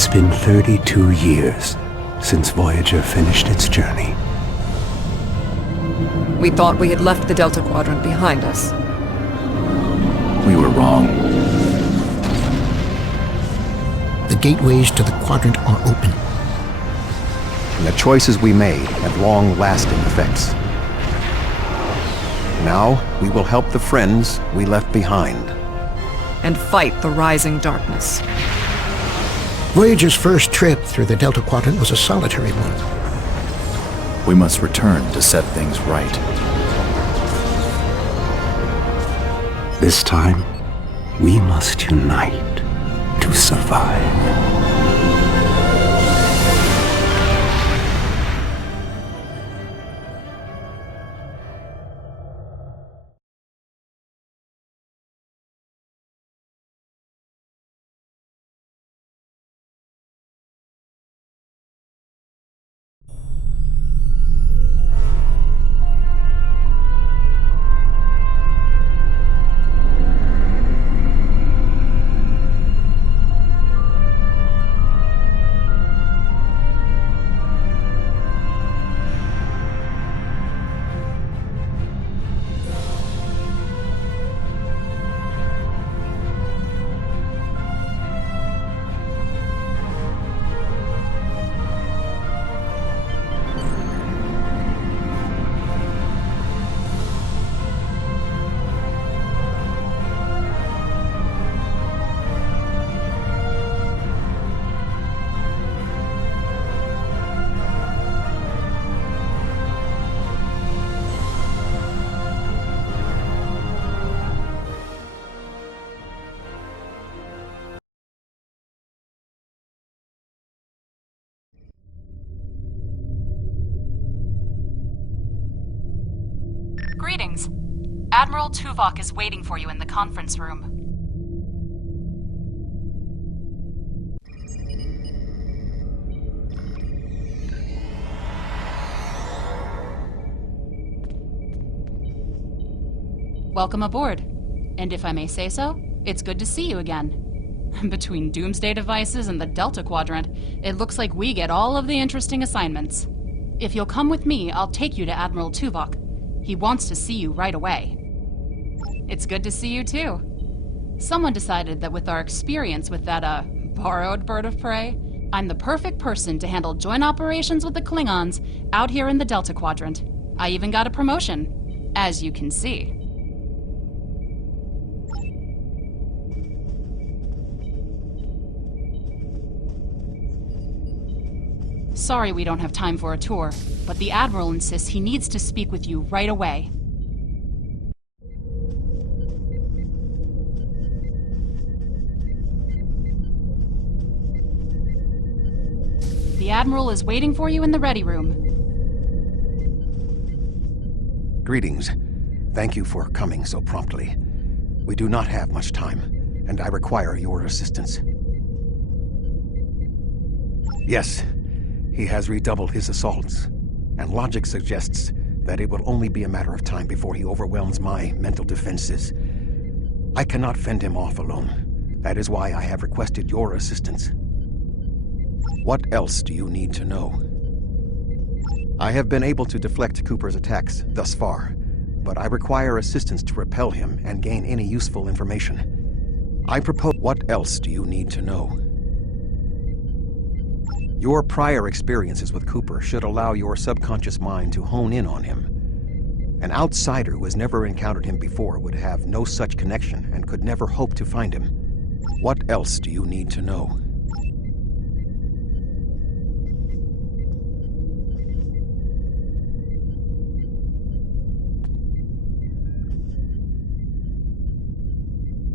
It's been 32 years since Voyager finished its journey. We thought we had left the Delta Quadrant behind us. We were wrong. The gateways to the quadrant are open. And the choices we made have long-lasting effects. Now, we will help the friends we left behind. And fight the rising darkness. Voyager's first trip through the Delta Quadrant was a solitary one. We must return to set things right. This time, we must unite to survive. Greetings. Admiral Tuvok is waiting for you in the conference room. Welcome aboard. And if I may say so, it's good to see you again. Between doomsday devices and the Delta Quadrant, it looks like we get all of the interesting assignments. If you'll come with me, I'll take you to Admiral Tuvok. He wants to see you right away. It's good to see you too. Someone decided that with our experience with that, borrowed bird of prey, I'm the perfect person to handle joint operations with the Klingons out here in the Delta Quadrant. I even got a promotion, as you can see. Sorry we don't have time for a tour, but the Admiral insists he needs to speak with you right away. The Admiral is waiting for you in the ready room. Greetings. Thank you for coming so promptly. We do not have much time, and I require your assistance. Yes. He has redoubled his assaults, and logic suggests that it will only be a matter of time before he overwhelms my mental defenses. I cannot fend him off alone. That is why I have requested your assistance. What else do you need to know? I have been able to deflect Cooper's attacks thus far, but I require assistance to repel him and gain any useful information. I propose... What else do you need to know? Your prior experiences with Cooper should allow your subconscious mind to hone in on him. An outsider who has never encountered him before would have no such connection and could never hope to find him. What else do you need to know?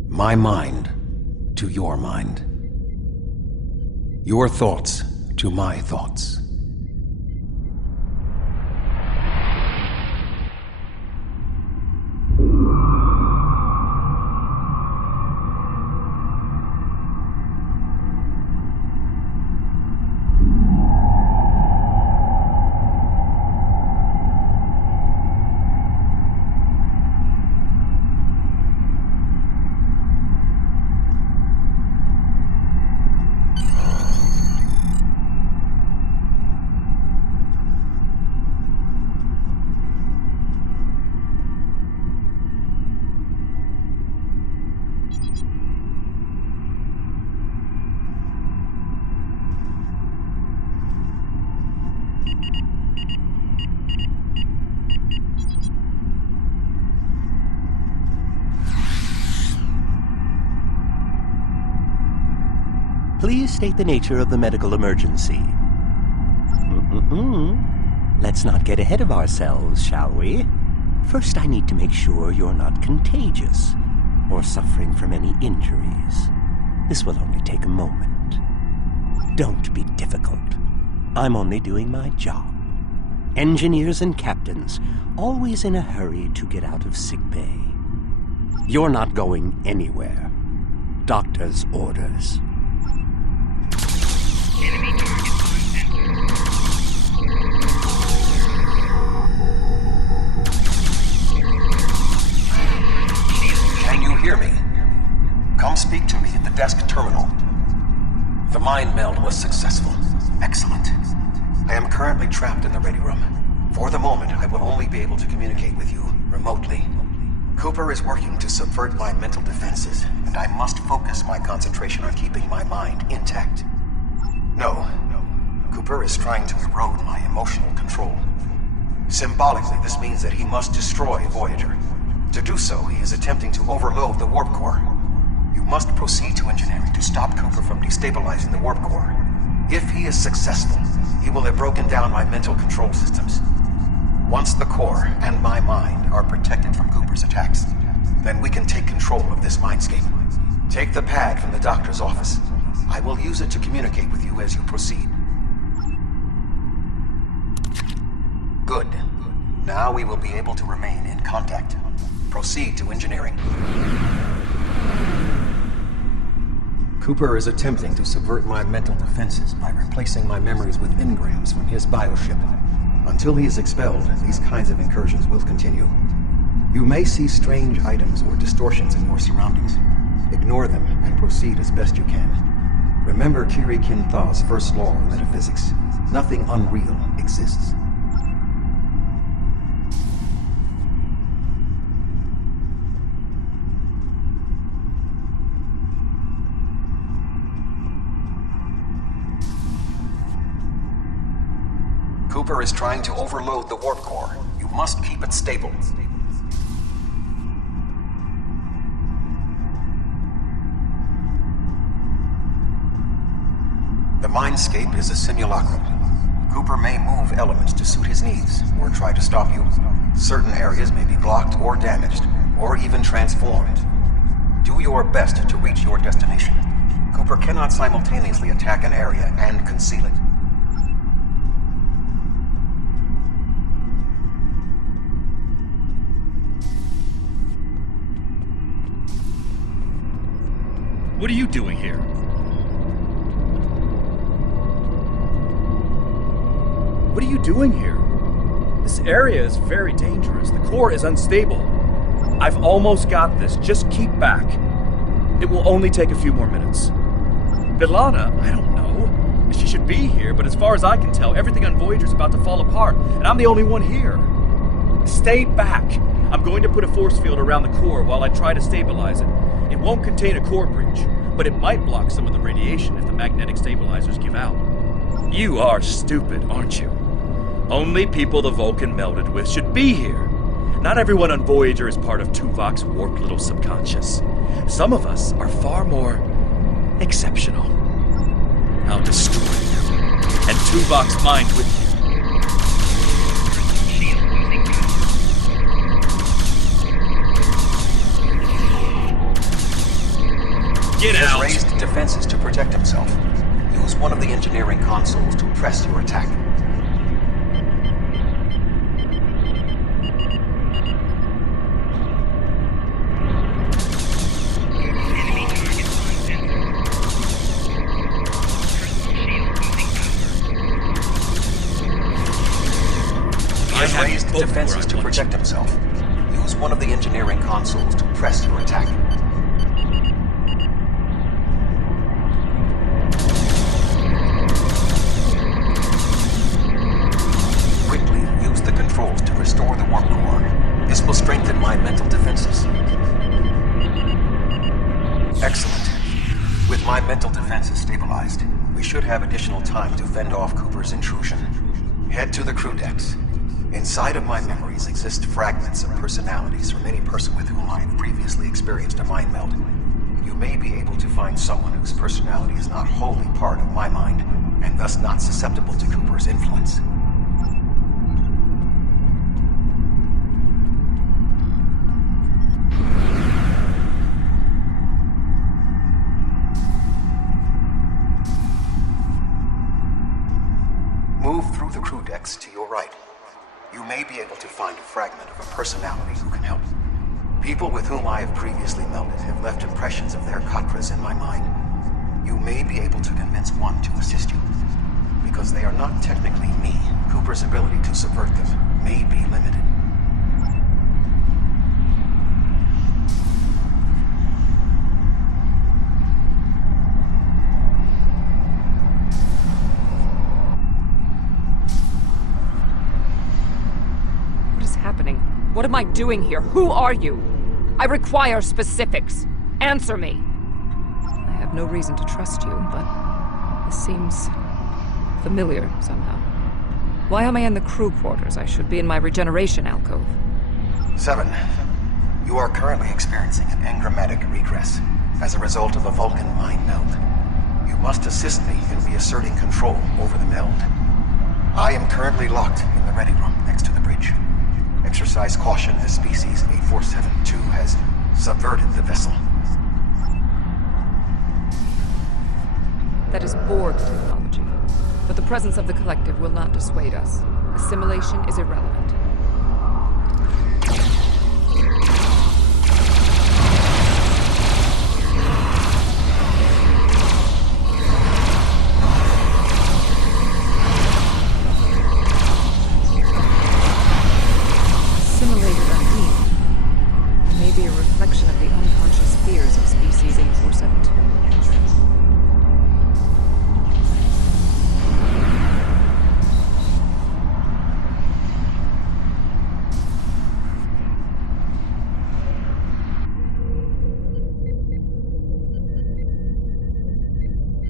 My mind to your mind. Your thoughts to my thoughts. Please state the nature of the medical emergency. Let's not get ahead of ourselves, shall we? First, I need to make sure you're not contagious or suffering from any injuries. This will only take a moment. Don't be difficult. I'm only doing my job. Engineers and captains, always in a hurry to get out of sickbay. You're not going anywhere. Doctor's orders. Can you hear me? Come speak to me at the desk terminal. The mind meld was successful. Excellent. I am currently trapped in the ready room. For the moment, I will only be able to communicate with you remotely. Cooper is working to subvert my mental defenses, and I must focus my concentration on keeping my mind intact. No. Cooper is trying to erode my emotional control. Symbolically, this means that he must destroy Voyager. To do so, he is attempting to overload the warp core. You must proceed to engineering to stop Cooper from destabilizing the warp core. If he is successful, he will have broken down my mental control systems. Once the core and my mind are protected from Cooper's attacks, then we can take control of this mindscape. Take the pad from the doctor's office. I will use it to communicate with you as you proceed. Good. Now we will be able to remain in contact. Proceed to engineering. Cooper is attempting to subvert my mental defenses by replacing my memories with engrams from his bioship. Until he is expelled, these kinds of incursions will continue. You may see strange items or distortions in your surroundings. Ignore them and proceed as best you can. Remember Kiri Kin Thaw's first law of metaphysics. Nothing unreal exists. Cooper is trying to overload the warp core. You must keep it stable. The Mindscape is a simulacrum. Cooper may move elements to suit his needs, or try to stop you. Certain areas may be blocked or damaged, or even transformed. Do your best to reach your destination. Cooper cannot simultaneously attack an area and conceal it. What are you doing here? What are you doing here? This area is very dangerous. The core is unstable. I've almost got this. Just keep back. It will only take a few more minutes. B'Elanna, I don't know. She should be here, but as far as I can tell, everything on Voyager's about to fall apart, and I'm the only one here. Stay back. I'm going to put a force field around the core while I try to stabilize it. It won't contain a core breach, but it might block some of the radiation if the magnetic stabilizers give out. You are stupid, aren't you? Only people the Vulcan melded with should be here. Not everyone on Voyager is part of Tuvok's warped little subconscious. Some of us are far more exceptional. I'll destroy you, and Tuvok's mind with you. Get out! He has raised defenses to protect himself. Use one of the engineering consoles to press your attack. He has raised defenses to protect himself. Use one of the engineering consoles to press your attack. Restore the warp core. This will strengthen my mental defenses. Excellent. With my mental defenses stabilized, we should have additional time to fend off Cooper's intrusion. Head to the crew decks. Inside of my memories exist fragments of personalities from any person with whom I have previously experienced a mind meld. You may be able to find someone whose personality is not wholly part of my mind, and thus not susceptible to Cooper's influence. Move through the crew decks to your right. You may be able to find a fragment of a personality who can help. People with whom I have previously melded have left impressions of their Katras in my mind. You may be able to convince one to assist you. Because they are not technically me, Cooper's ability to subvert them may be limited. What is happening? What am I doing here? Who are you? I require specifics. Answer me. I have no reason to trust you, but this seems familiar somehow. Why am I in the crew quarters? I should be in my regeneration alcove. 7. You are currently experiencing an engrammatic regress as a result of a Vulcan mind meld. You must assist me in reasserting control over the meld. I am currently locked in the ready room next to the bridge. Exercise caution as species 8472 has subverted the vessel. That is Borg technology. But the presence of the collective will not dissuade us. Assimilation is irrelevant. Assimilated Undine may be a reflection of the unconscious fears of species 8472.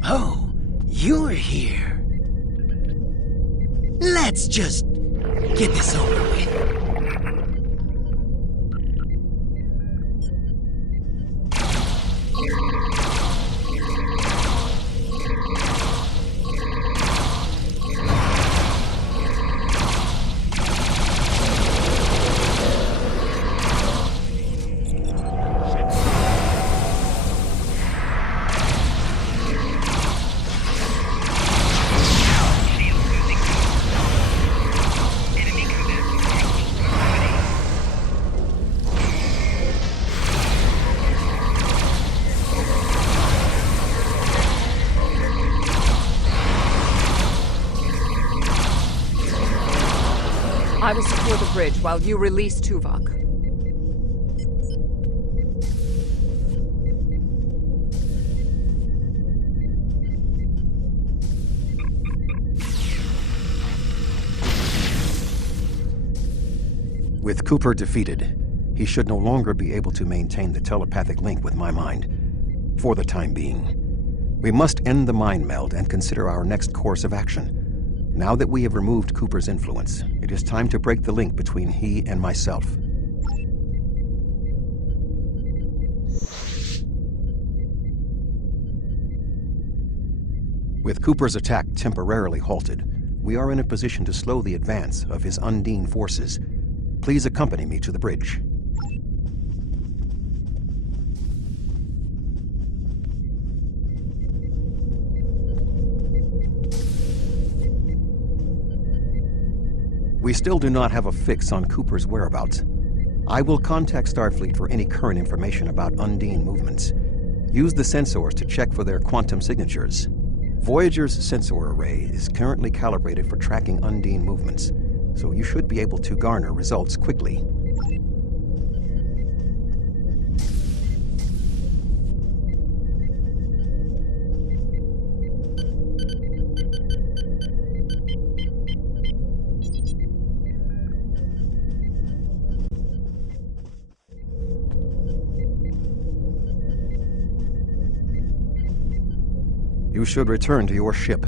Oh, you're here. Let's just get this over with. I will secure the bridge while you release Tuvok. With Cooper defeated, he should no longer be able to maintain the telepathic link with my mind, for the time being. We must end the mind meld and consider our next course of action. Now that we have removed Cooper's influence, it is time to break the link between he and myself. With Cooper's attack temporarily halted, we are in a position to slow the advance of his Undine forces. Please accompany me to the bridge. We still do not have a fix on Cooper's whereabouts. I will contact Starfleet for any current information about Undine movements. Use the sensors to check for their quantum signatures. Voyager's sensor array is currently calibrated for tracking Undine movements, so you should be able to garner results quickly. You should return to your ship.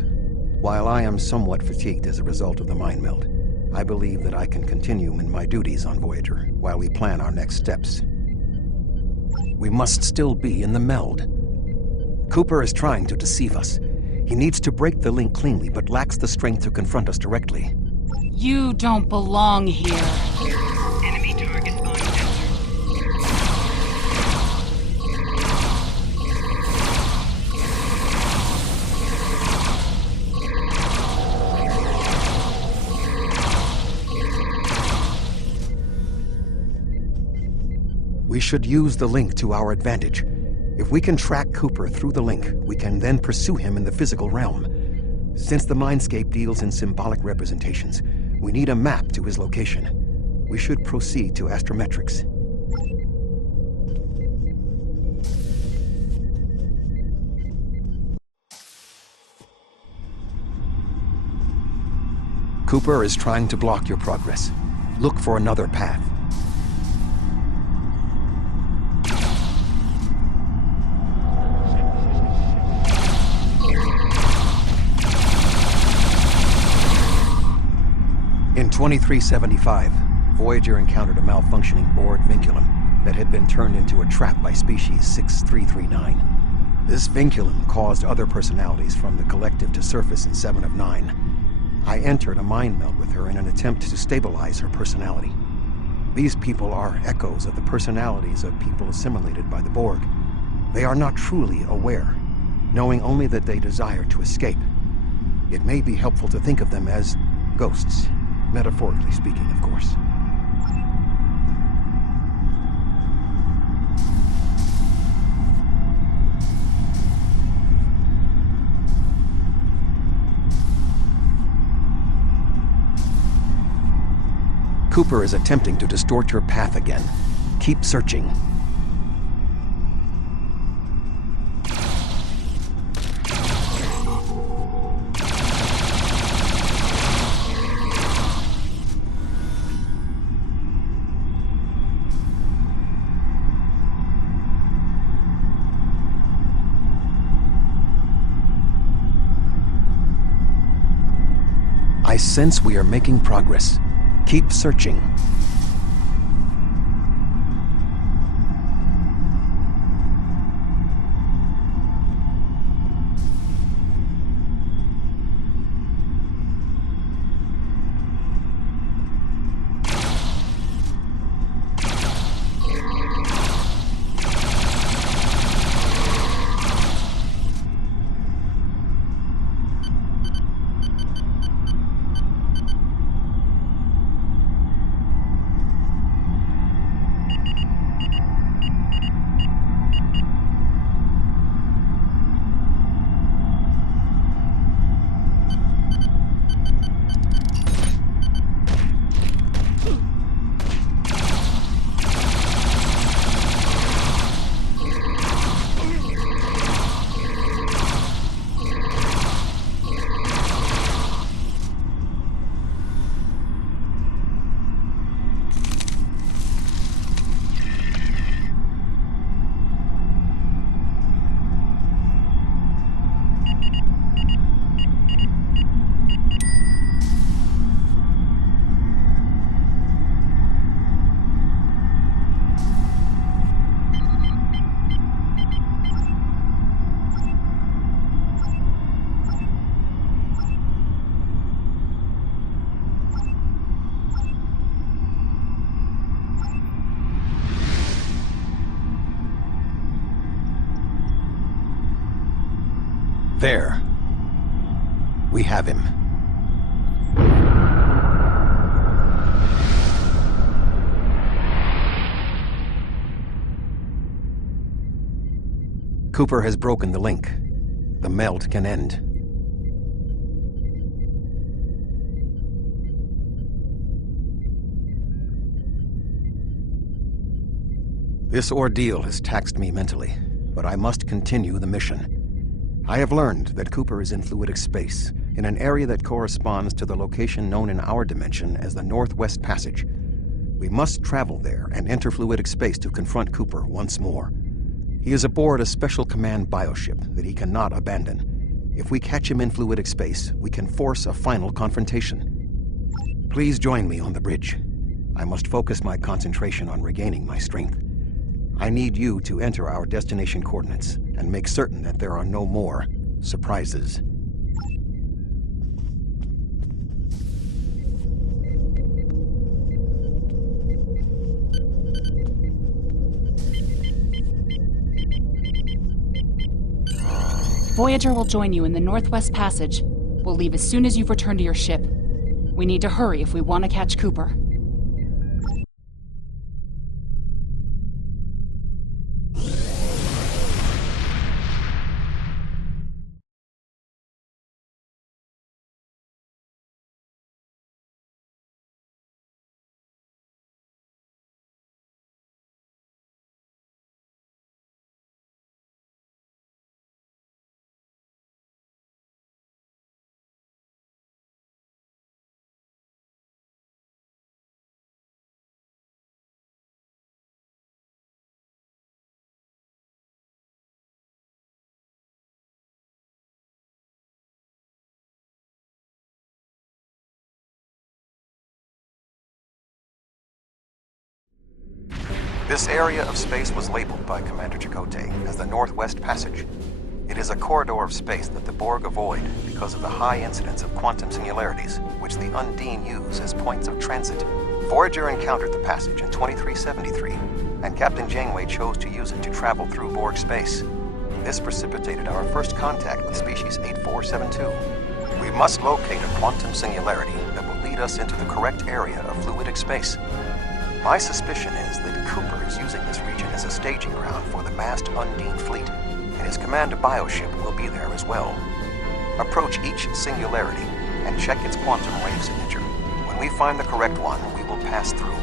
While I am somewhat fatigued as a result of the mind meld, I believe that I can continue in my duties on Voyager while we plan our next steps. We must still be in the meld. Cooper is trying to deceive us. He needs to break the link cleanly, but lacks the strength to confront us directly. You don't belong here. Enemy target on sensor. We should use the link to our advantage. If we can track Cooper through the link, we can then pursue him in the physical realm. Since the Mindscape deals in symbolic representations, we need a map to his location. We should proceed to astrometrics. Cooper is trying to block your progress. Look for another path. In 2375, Voyager encountered a malfunctioning board vinculum that had been turned into a trap by species 6339. This vinculum caused other personalities from the collective to surface in 7 of 9. I entered a mind meld with her in an attempt to stabilize her personality. These people are echoes of the personalities of people assimilated by the Borg. They are not truly aware, knowing only that they desire to escape. It may be helpful to think of them as ghosts. Metaphorically speaking, of course. Cooper is attempting to distort your path again. Keep searching. I sense we are making progress. Keep searching. There. We have him. Cooper has broken the link. The meld can end. This ordeal has taxed me mentally, but I must continue the mission. I have learned that Cooper is in fluidic space, in an area that corresponds to the location known in our dimension as the Northwest Passage. We must travel there and enter fluidic space to confront Cooper once more. He is aboard a special command bioship that he cannot abandon. If we catch him in fluidic space, we can force a final confrontation. Please join me on the bridge. I must focus my concentration on regaining my strength. I need you to enter our destination coordinates and make certain that there are no more surprises. Voyager will join you in the Northwest Passage. We'll leave as soon as you've returned to your ship. We need to hurry if we want to catch Cooper. This area of space was labeled by Commander Chakotay as the Northwest Passage. It is a corridor of space that the Borg avoid because of the high incidence of quantum singularities, which the Undine use as points of transit. Voyager encountered the passage in 2373, and Captain Janeway chose to use it to travel through Borg space. This precipitated our first contact with species 8472. We must locate a quantum singularity that will lead us into the correct area of fluidic space. My suspicion is that Cooper is using this region as a staging ground for the massed Undine fleet, and his command bioship will be there as well. Approach each singularity and check its quantum wave signature. When we find the correct one, we will pass through.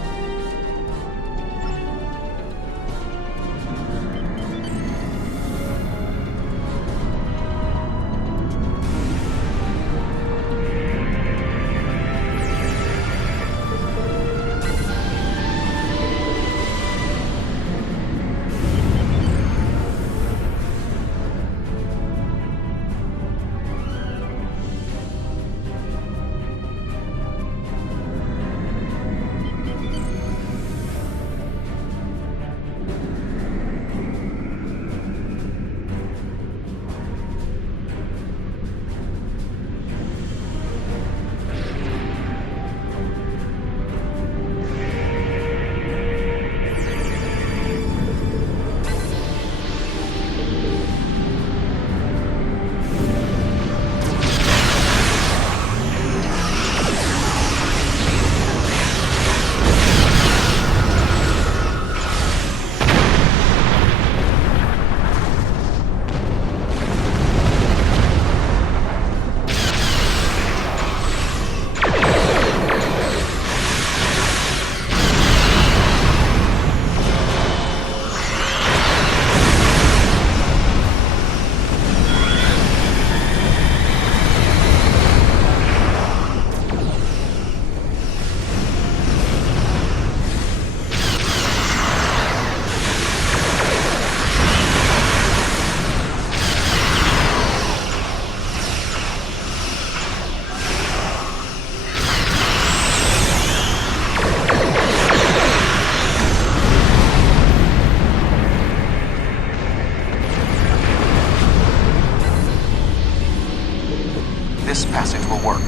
This passage will work.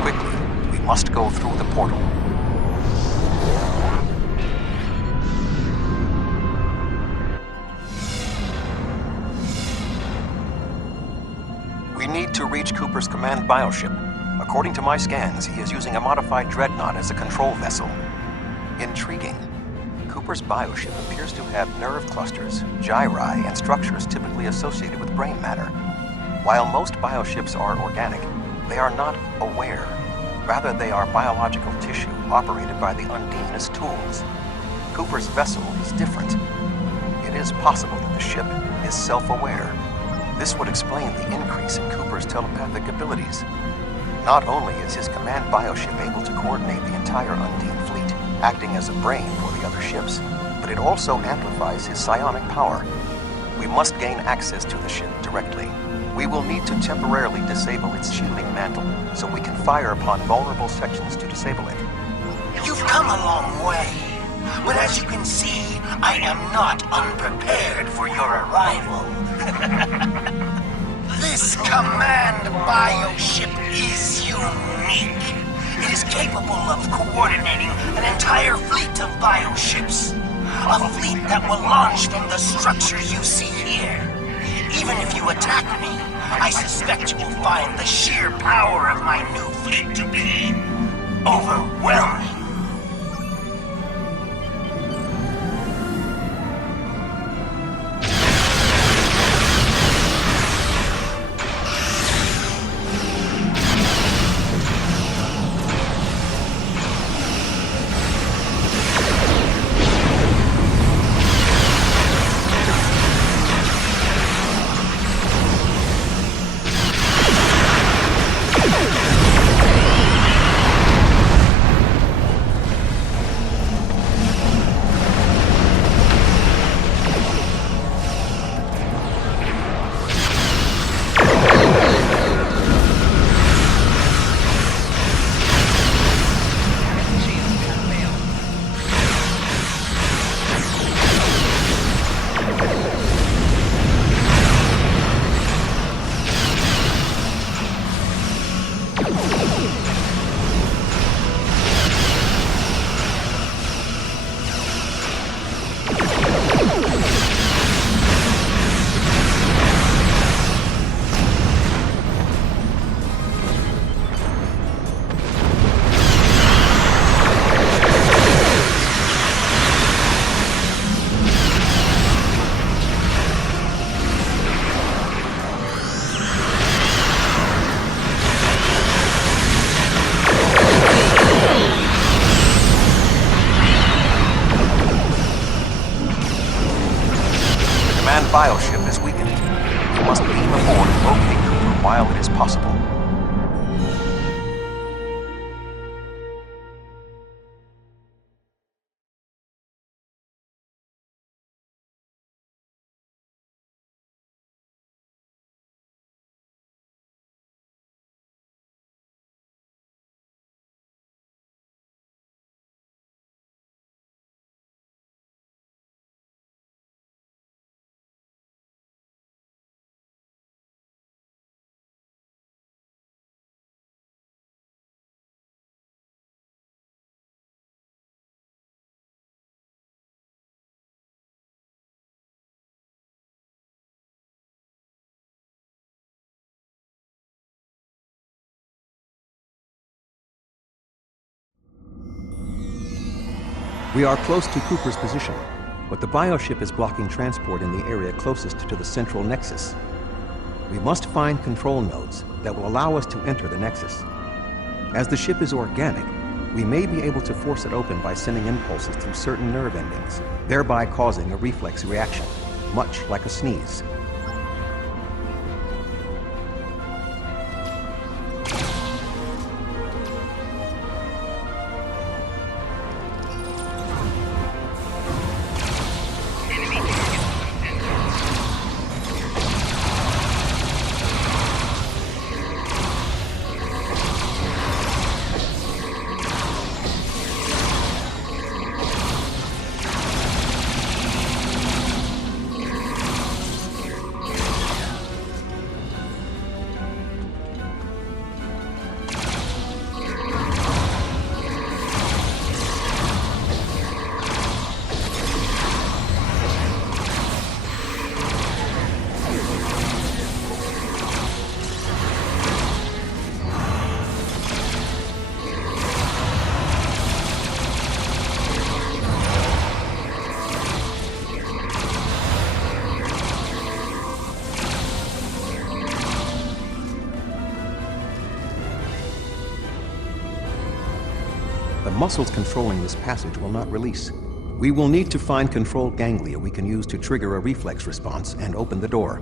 Quickly, we must go through the portal. We need to reach Cooper's command bioship. According to my scans, he is using a modified dreadnought as a control vessel. Intriguing. Cooper's bioship appears to have nerve clusters, gyri, and structures typically associated with brain matter. While most bioships are organic, they are not aware. Rather, they are biological tissue operated by the Undine as tools. Cooper's vessel is different. It is possible that the ship is self-aware. This would explain the increase in Cooper's telepathic abilities. Not only is his command bioship able to coordinate the entire Undine fleet, acting as a brain for the other ships, but it also amplifies his psionic power. We must gain access to the ship directly. We will need to temporarily disable its shielding mantle, so we can fire upon vulnerable sections to disable it. You've come a long way. But as you can see, I am not unprepared for your arrival. This command bioship is unique. It is capable of coordinating an entire fleet of bioships. A fleet that will launch from the structures you see here. Even if you attack me, I suspect you will find the sheer power of my new fleet to be overwhelming. Bioship is weakened. You must beam aboard and locate Cooper while it is possible. We are close to Cooper's position, but the bioship is blocking transport in the area closest to the central nexus. We must find control nodes that will allow us to enter the nexus. As the ship is organic, we may be able to force it open by sending impulses through certain nerve endings, thereby causing a reflex reaction, much like a sneeze. The muscles controlling this passage will not release. We will need to find control ganglia we can use to trigger a reflex response and open the door.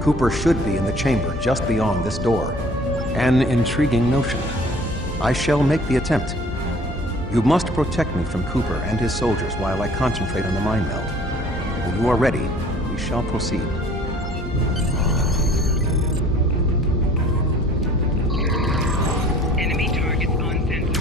Cooper should be in the chamber just beyond this door. An intriguing notion. I shall make the attempt. You must protect me from Cooper and his soldiers while I concentrate on the mind meld. When you are ready, we shall proceed. Enemy targets on sensor.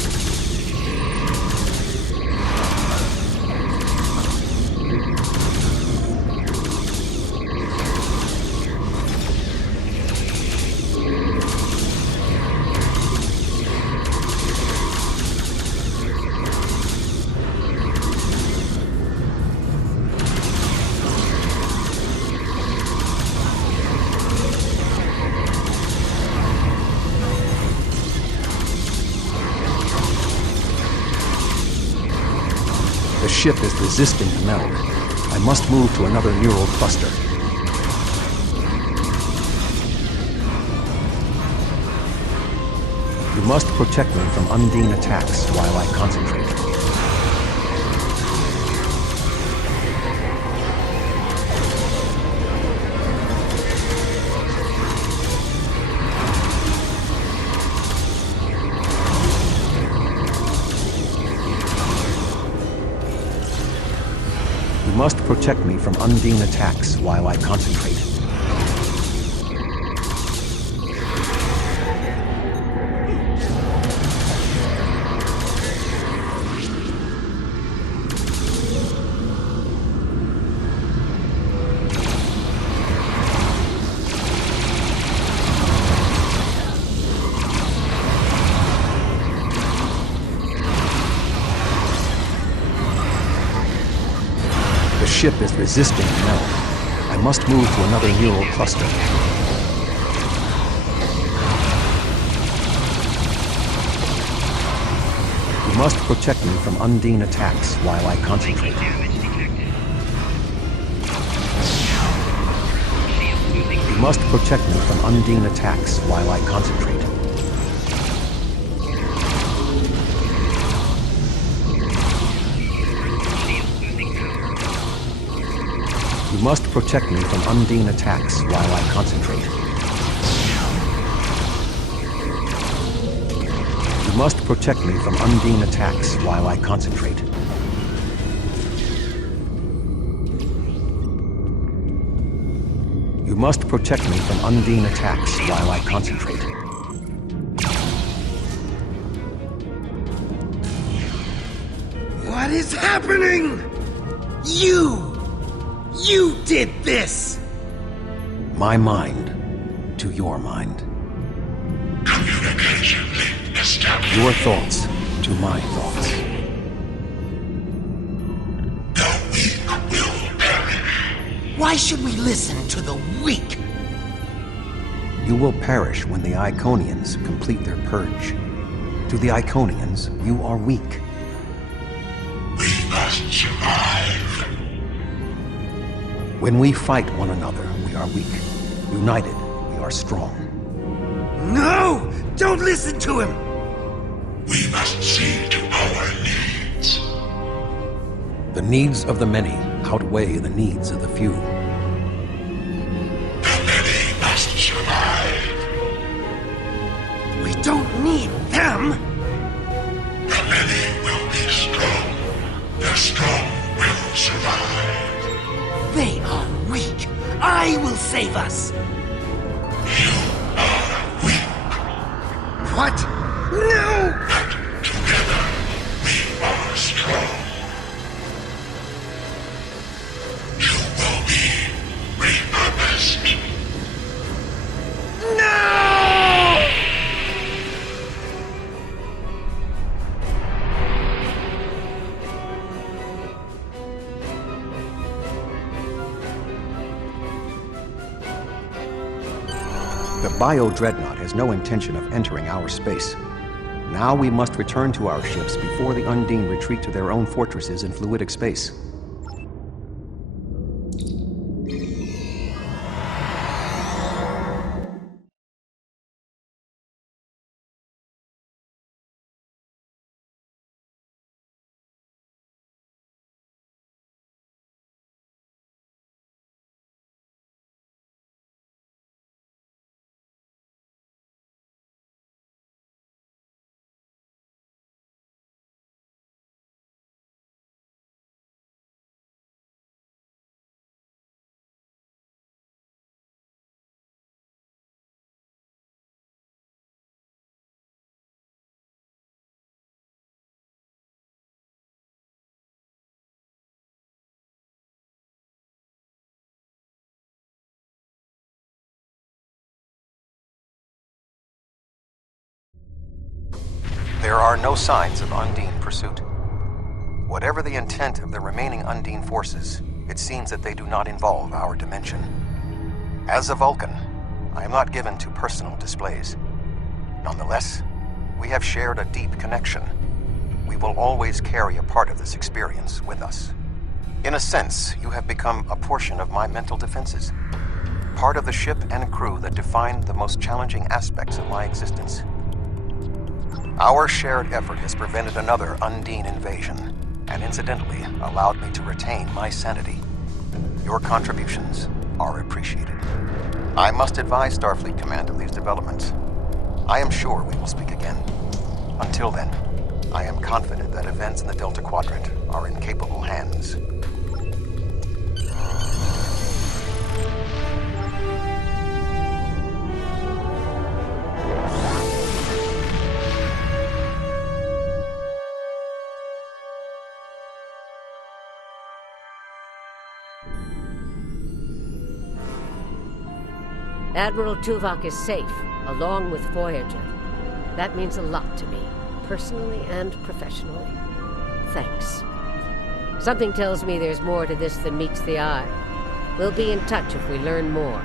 The ship is resisting the meld. I must move to another neural cluster. You must protect me from Undine attacks while I concentrate. You must protect me from Undine attacks while I concentrate. The ship is resisting the meld. I must move to another neural cluster. You must protect me from Undine attacks while I concentrate. Damage detected. You must protect me from Undine attacks while I concentrate. You must protect me from Undine attacks while I concentrate. You must protect me from Undine attacks while I concentrate. You must protect me from Undine attacks while I concentrate. What is happening? You did this! My mind to your mind. Communication link established. Your thoughts to my thoughts. The weak will perish. Why should we listen to the weak? You will perish when the Iconians complete their purge. To the Iconians, you are weak. We must survive. When we fight one another, we are weak. United, we are strong. No! Don't listen to him! We must see to our needs. The needs of the many outweigh the needs of the few. The many must survive. We don't need them! The many will be strong. The strong will survive. They are weak. I will save us. You are weak. What? No! But together, we are strong. You will be repurposed. No! The Bio-Dreadnought has no intention of entering our space. Now we must return to our ships before the Undine retreat to their own fortresses in fluidic space. There are no signs of Undine pursuit. Whatever the intent of the remaining Undine forces, it seems that they do not involve our dimension. As a Vulcan, I am not given to personal displays. Nonetheless, we have shared a deep connection. We will always carry a part of this experience with us. In a sense, you have become a portion of my mental defenses. Part of the ship and crew that define the most challenging aspects of my existence. Our shared effort has prevented another Undine invasion, and incidentally allowed me to retain my sanity. Your contributions are appreciated. I must advise Starfleet Command of these developments. I am sure we will speak again. Until then, I am confident that events in the Delta Quadrant are in capable hands. Admiral Tuvok is safe, along with Voyager. That means a lot to me, personally and professionally. Thanks. Something tells me there's more to this than meets the eye. We'll be in touch if we learn more.